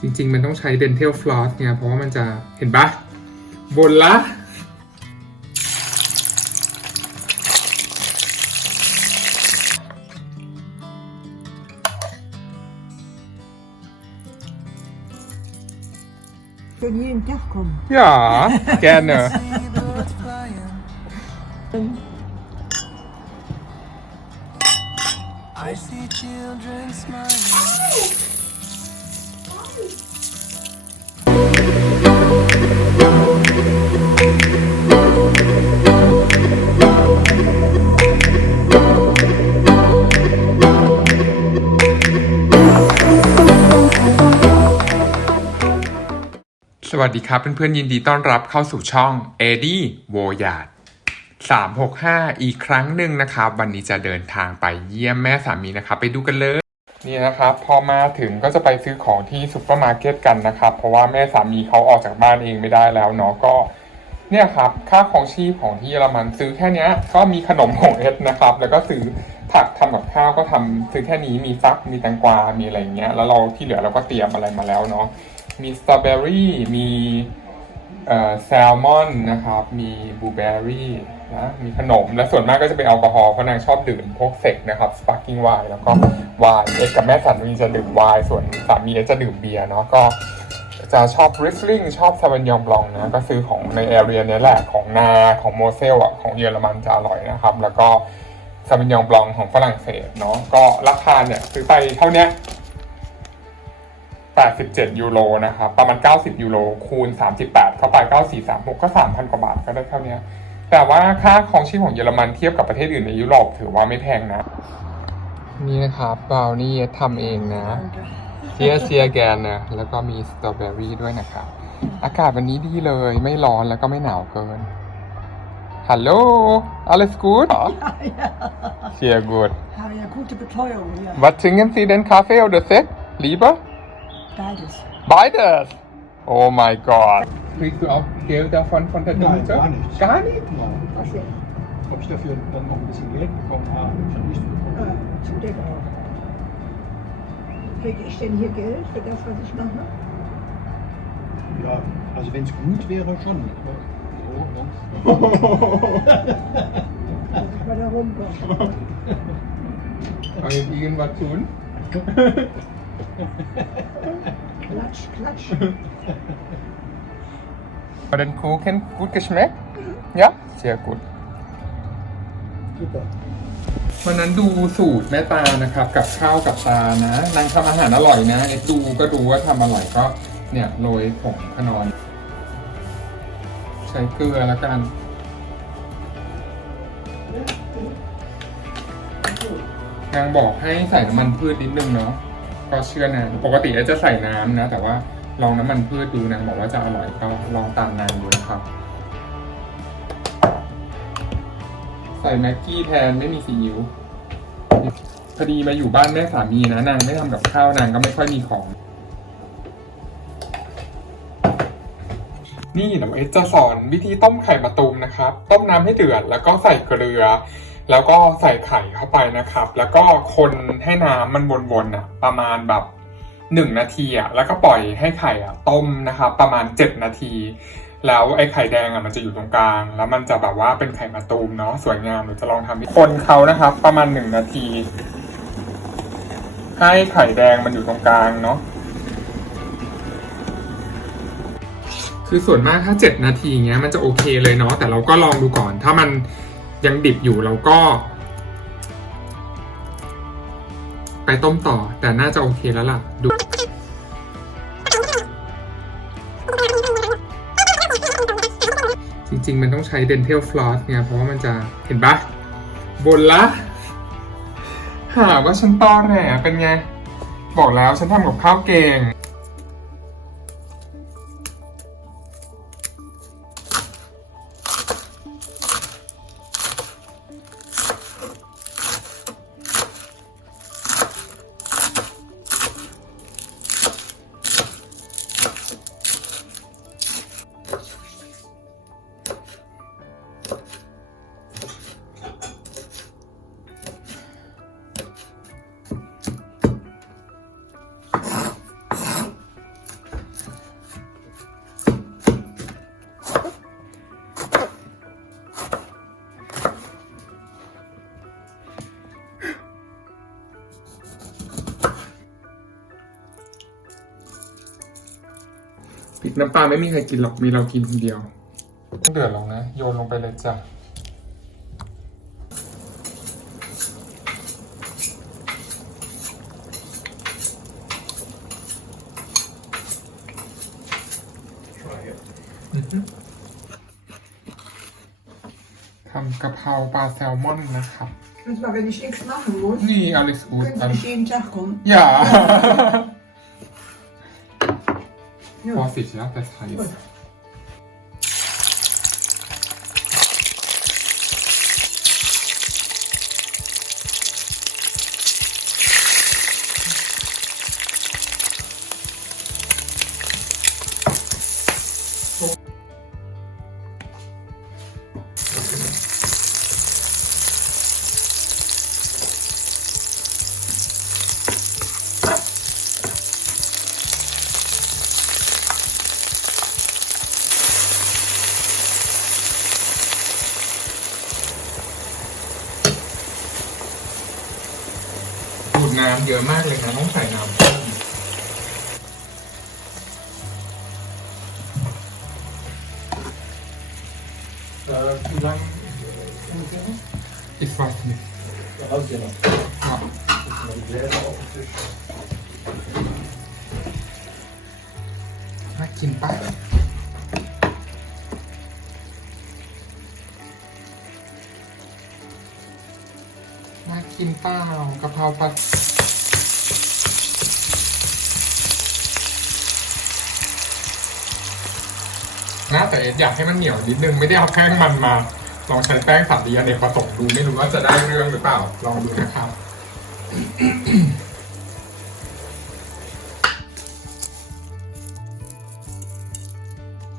จริง ๆ มันต้องใช้ dental floss เนี่ยเพราะว่ามันจะเห็นปะบนละ Kun jeden Tag kommen. Ja, gerne. I see children smiling. ส วัสดีครับเพื่อนๆยินดีต้อนรับเข้าสู่ช่อง e d d i w o y a r d 365 อีกครั้งหนึ่งนะครับ วันนี้จะเดินทางไปเยี่ยมแม่สามีนะครับ ไปดูกันเลยนี่นะครับ พอมาถึงก็จะไปซื้อของที่ซุปเปอร์มาร์เก็ตกันนะครับ เพราะว่าแม่สามีเขาออกจากบ้านเองไม่ได้แล้วเนาะก็ เนี่ยครับ ค่าของชีพของที่เยอรมันซื้อแค่นี้ก็มีขนมของเอสนะครับ แล้วก็ซื้อผักทำกับข้าวก็ทำซื้อแค่นี้มีฟักมีแตงกวา มีอะไรเงี้ยแล้วเราที่เหลือเราก็เตรียมอะไรมาแล้วเนาะ มีสตรอเบอรี่มีแซลมอนนะครับ มีบลูเบอรี่นะมีขนม และส่วนมากก็จะเป็นแอลกอฮอล์เพราะนางชอบดื่มพวกเซกนะครับสปาร์กิ้งไวน์แล้วก็ไวน์เอกกับแม่สามีจะดื่มไวน์ส่วนสามีเอกจะดื่มเบียร์เนาะก็จะชอบริสลิงชอบซา v นยองบลองนะก็ซื้อของในแอเรียนี้แหละของนาของโมเซลอะของเยอรมันจะอร่อยนะครับ แล้วก็ซา v นยองบลองของฝรั่งเศสเนาะก็ราคาเนี่ยซื้อไปเท่านี้ 87 ยูโรนะครับประมาณ 90 ยูโรคูณ 38 เข้าไป 9436 ก็ 3,000 กว่าบาทก็ได้เท่าเนี้ยแต่ว่าค่าของชีพของเยอรมันเทียบกับประเทศอื่นในยุโรปถือว่าไม่แพงนะ นี่นะครับบราวนี่ทำเองนะ เซียเซียแกนนะ แล้วก็มีสตรอเบอรี่ด้วยนะครับ อากาศวันนี้ดีเลยไม่ร้อนแล้วก็ไม่หนาวเกินฮัลโหล alles gut? Sehr gut. Haben ja gute Betreuung hier. Was trinken Sie denn Kaffee oder Sekt? Lieber? Beides. Beides! Oh mein Gott. Kriegst du auch Geld davon von der Nein, Dose? gar nicht. Gar nicht? Nein. Was denn? Ob ich dafür dann noch ein bisschen Geld bekommen habe, habe ich nicht bekommen. Äh, zu dem auch. Kriege ich denn hier Geld für das, was ich mache? Ja, also wenn es gut wäre, schon. Aber so, ne? Dass ich mal da rumkomme. Kann ich irgendwas tun? Klatsch, klatsch. Hat den Kuchen gut geschmeckt? Ja? Sehr gut. Super. วันนั้นดูสูตรแม่ตานะครับ กับข้าวกับตานะนางทำอาหารอร่อยนะเอ็ดดูก็ดูว่าทำอร่อยก็เนี่ยโรยผงขนอน ใช้เกลือแล้วกันนางบอกให้ใส่น้ำมันพืชนิดนึงเนาะ ก็เชื่อนางปกติจะใส่น้ำนะ แต่ว่าลองน้ำมันพืชดูนางบอกว่าจะอร่อยก็ลองตามนางดูนะครับ ใส่แม็กกี้แทนไม่มีซีอิ๊วพอดีมาอยู่บ้านแม่สามีนะนางไม่ทำกับข้าวนางก็ไม่ค่อยมีของ นี่เดี๋ยวเอสจะสอนวิธีต้มไข่มะตูมนะครับ ต้มน้ำให้เดือดแล้วก็ใส่เกลือ แล้วก็ใส่ไข่เข้าไปนะครับ แล้วก็คนให้น้ำมันวนๆอะประมาณแบบหนึ่งนาทีอะแล้วก็ปล่อยให้ไข่อะต้มนะครับ ประมาณเจ็ดนาที แล้วไอ้ไข่แดงอะมันจะอยู่ตรงกลาง แล้วมันจะแบบว่าเป็นไข่มะตูมเนาะสวยงามหนูจะลองทำคนเขานะครับ ประมาณหนึ่งนาที ให้ไข่แดงมันอยู่ตรงกลางเนาะคือส่วนมากถ้า 7 นาทีเงี้ยมันจะโอเคเลยเนาะแต่เราก็ลองดูก่อน ถ้ามัน ยังดิบอยู่เราก็ ไปต้มต่อแต่น่าจะโอเคแล้วล่ะ ดูจริง ๆ มันต้องใช้ dental floss เนี่ย เพราะว่ามันจะเห็นปะบนละหาว่าฉันตอแหลเป็นไง บอกแล้วฉันทำกับข้าวเก่ง น้ำปลาไม่มีใครกินหรอกมีเรากินคนเดียวเดือดลงนะ โยนลงไปเลยจ้ะทำกะเพราปลาแซลมอนนะครับ Dus maar wenn ich nichts machen muss, นี่อลิสกูด könnte ich jeden Tag kommen. อ ย่า Ja. Vorsicht, ja, das heißt. Gut. เยอะมากเลยนะต้องใส่น้ำเพิ่มเอ่อคือว่า It's fast me. Rausgehen. ครับ Die Gläser auf den Tisch. น่ากินปะน่ากินเปล่ากะเพราปลา นะแต่เอ็ดอยากให้มันเหนียวนิดนึงไม่ได้เอาแป้งมันมา ลองใช้แป้งสามดีอเนกประสงค์ดูไม่รู้ว่าจะได้เรื่องหรือเปล่า ลองดูนะครับ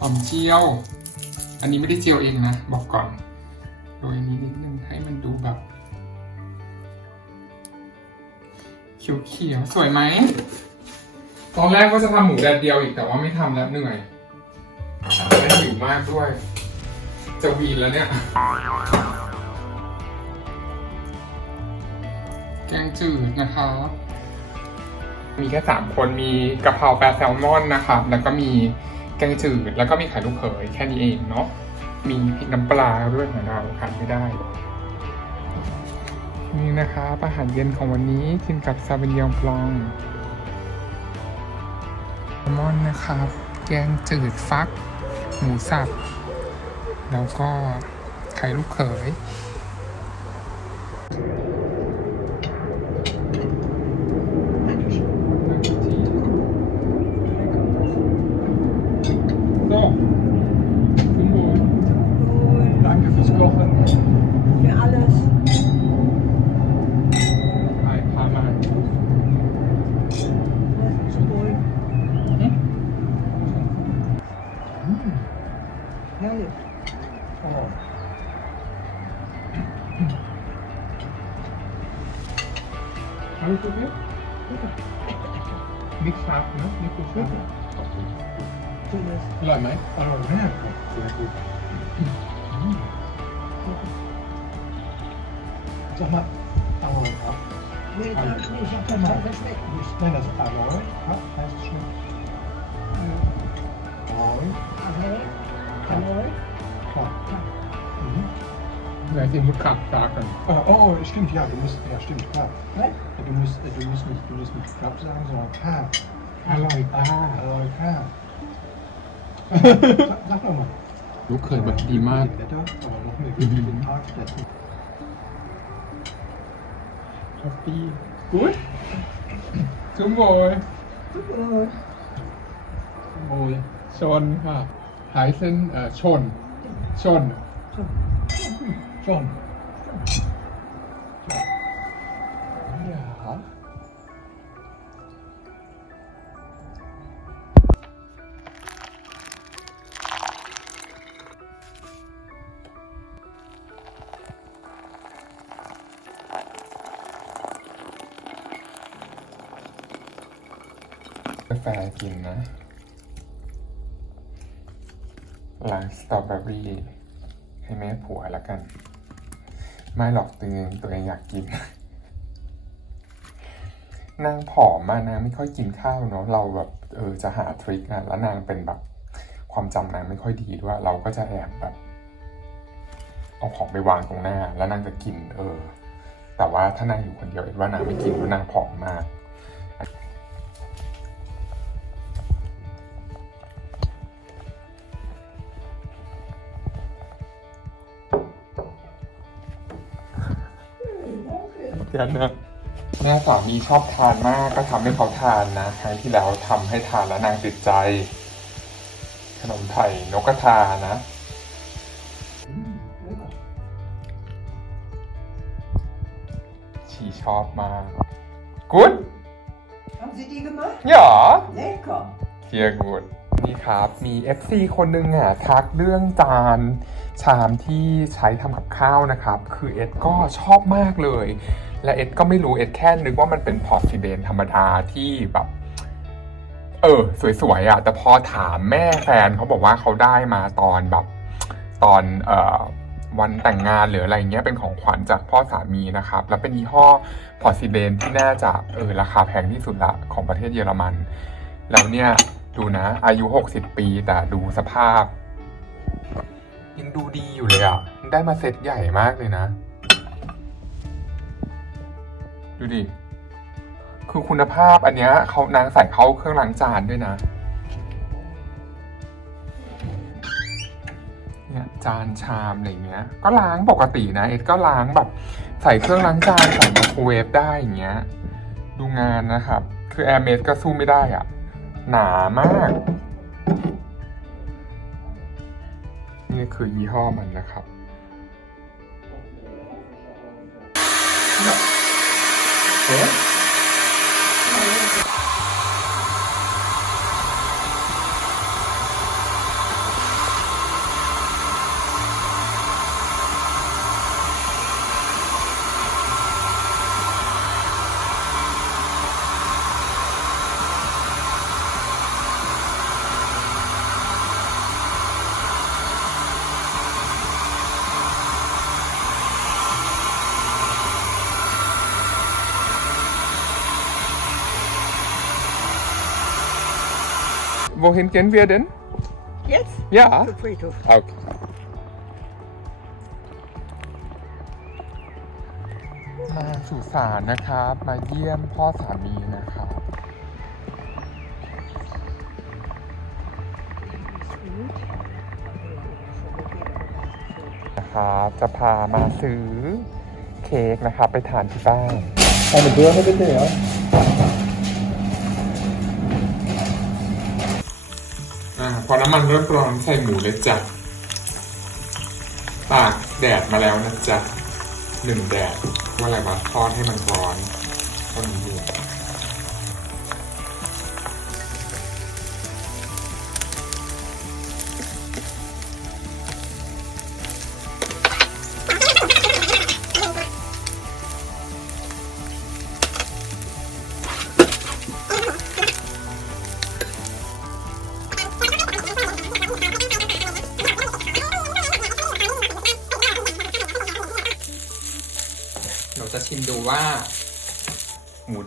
หอมเจียว อันนี้ไม่ได้เจียวเองนะ บอกก่อน โดยนี้นิดนึงให้มันดูแบบเขียวๆสวยไหมตอนแรกก็จะทำหมูแดดเดียวอีกแต่ว่าไม่ทำแล้วเหนื่อย หิวมากด้วย จะวีนแล้วเนี่ย แกงจืดนะคะ มีแค่สามคนมีกะเพราปลาแซลมอนนะครับแล้วก็มีแกงจืด แล้วก็มีไข่ลูกเขยแค่นี้เองเนาะ มีพริกน้ำปลาด้วยของเราขาดไม่ได้ นี่นะครับอาหารเย็นของวันนี้กินกับซาเบยองปลองแซลมอนนะครับ แกงจืดฟัก หมูสับ แล้วก็ไข่ลูกเขย So, zum Wohl. Und Danke fürs Kochen. für alles. ไปพามา Zum Wohl. Herrlich. Oh. Alles okay? Nichts scharf, ne? Nicht so scharf. Schönes. อร่อยไหม Aber sehr gut. Sehr gut. Sag mal, Aloe, ja? Nee, Hallo. das nicht. Ich hab das mal geschmeckt. Nicht- Nein, das ist Aloe. Ja, heißt es schon. Aloe. ไหนสิมุดขับตากัน Äh, oh, oh, stimmt, ja, du musst, ja, stimmt, klar. Was? Du musst, äh, du musst nicht, du musst nicht Klapp sagen, sondern K. อร่อยตา Aloe K. Sag, sag doch mal. ลูกเคยแบบดีมาก Blätter, aber noch mehr Mhm. guten Tag. Das คอฟฟี่กูดจุ้มโบย Zum Wohl. โบยชนค่ะ หายเส้นเอ่อชนชน schon. Ja. กาแฟกินนะล้างสตรอเบอรี่ให้แม่ผัวแล้วกัน ไม่หรอกตัวเองตัวเองอยากกิน นางผอมมานางไม่ค่อยกินข้าวเนาะเราแบบเออจะหาทริคอะแล้วนางเป็นแบบ ความจำนางไม่ค่อยดีด้วยเราก็จะแอบแบบ เอาของไปวางตรงหน้า แล้วนางจะกิน เออ แต่ว่าถ้านางอยู่คนเดียวเอ็ดว่านางไม่กินเพราะนางผอมมาก เดี๋ยวนะแม่สามีชอบทานมากก็ทำให้เขาทานนะ ครั้งที่แล้วทำให้ทานแล้วนางติดใจ ขนมไทยนกกระทานะชีชอบมาก กุ๊ด Haben Sie die gemacht? หยอ Lecker. เทียกูดนี่ครับ มี FC คนหนึ่งอะทักเรื่องจาน ชามที่ใช้ทำกับข้าวนะครับ คือเอ็ดก็ชอบมากเลย และเอ็ดก็ไม่รู้เอ็ดแค่นึกว่ามันเป็นพอร์ซิเดนธรรมดาที่แบบเออสวยๆอะแต่พอถามแม่แฟนเขาบอกว่าเขาได้มาตอนแบบตอนเอ่อวันแต่งงานหรืออะไรเงี้ยเป็นของขวัญจากพ่อสามีนะครับ แล้วเป็นยี่ห้อพอร์ซิเดนที่น่าจะเออราคาแพงที่สุดละของประเทศเยอรมัน แล้วเนี่ยดูนะอายุ 60 ปีแต่ดูสภาพ ยังดูดีอยู่เลยอะ ได้มาเซตใหญ่มากเลยนะ ดูดิ คือคุณภาพอันเนี้ยเขานางใส่เข้าเครื่องล้างจานด้วยนะ เนี่ยจานชามอะไรเงี้ย ก็ล้างปกตินะ เอ็ดก็ล้างแบบ ใส่เครื่องล้างจานใส่ไมโครเวฟได้อย่างเงี้ย ดูงานนะครับ คือแอร์เมสก็สู้ไม่ได้อะ หนามาก คือยี่ห้อมันนะครับเฮ้ Wohin gehen wir denn? Jetzt? Ja. Zum Friedhof. Okay. มาสุสานนะครับ มาเยี่ยมพ่อสามีนะครับ นะครับจะพามาซื้อเค้กนะครับ ไปทานที่บ้าน Eine Birne bitte, ja? พอน้ำมันเริ่มร้อนใส่หมูเลยจ้ะตากแดดมาแล้วนะจ๊ะหนึ่งแดดว่าอะไรวะทอดให้มันร้อนตอนนี้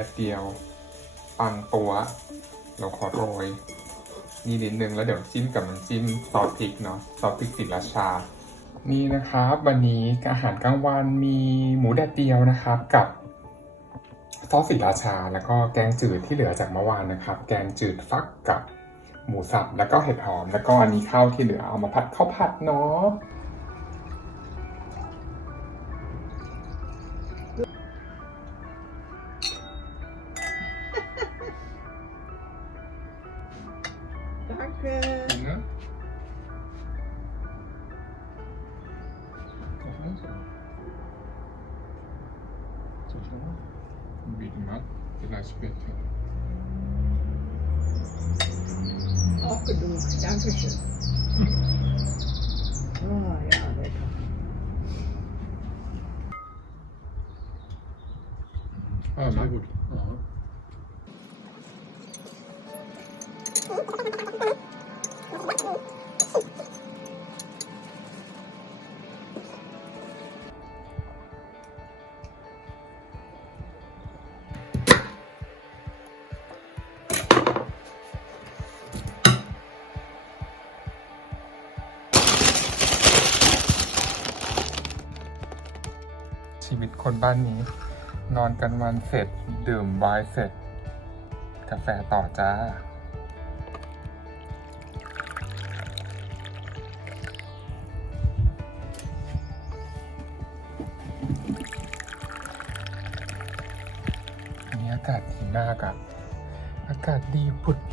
หมูแดดเดียว ปังตัว เราขอโรยนี่นิดนึงแล้วเดี๋ยวจิ้มกับน้ำจิ้มซอสพริกเนาะซอสพริกสีราชา นี่นะครับวันนี้อาหารกลางวันมีหมูแดดเดียวนะครับกับซอสสีราชา แล้วก็แกงจืดที่เหลือจากเมื่อวานนะครับ แกงจืดฟักกับหมูสับแล้วก็เห็ดหอม แล้วก็อันนี้ข้าวที่เหลือเอามาผัดข้าวผัดเนาะ Bilmem. Biraz bekleyelim. Okudum ben kışın. Oh, abi. good. บ้านนี้ นอนกันวันเสร็จ ดื่มไวน์เสร็จ กาแฟต่อจ้า อันนี้อากาศดีมากอะอากาศดี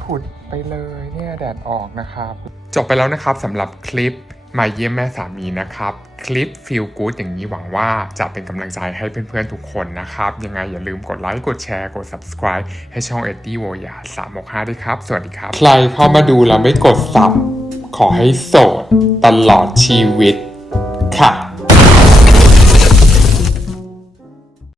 ผุดๆไปเลยเนี่ยแดดออกนะครับ จบไปแล้วนะครับสำหรับคลิปมาเยี่ยมแม่สามีนะครับ คลิป feel good อย่างนี้หวังว่าจะเป็นกำลังใจให้เพื่อนๆทุกคนนะครับ ยังไงอย่าลืมกดไลค์กดแชร์กด subscribe ให้ช่อง e d d i e w o y a 365ด้วยครับ สวัสดีครับ ใครเข้ามาดูแล้วไม่กดซับขอให้โสดตลอดชีวิตค่ะ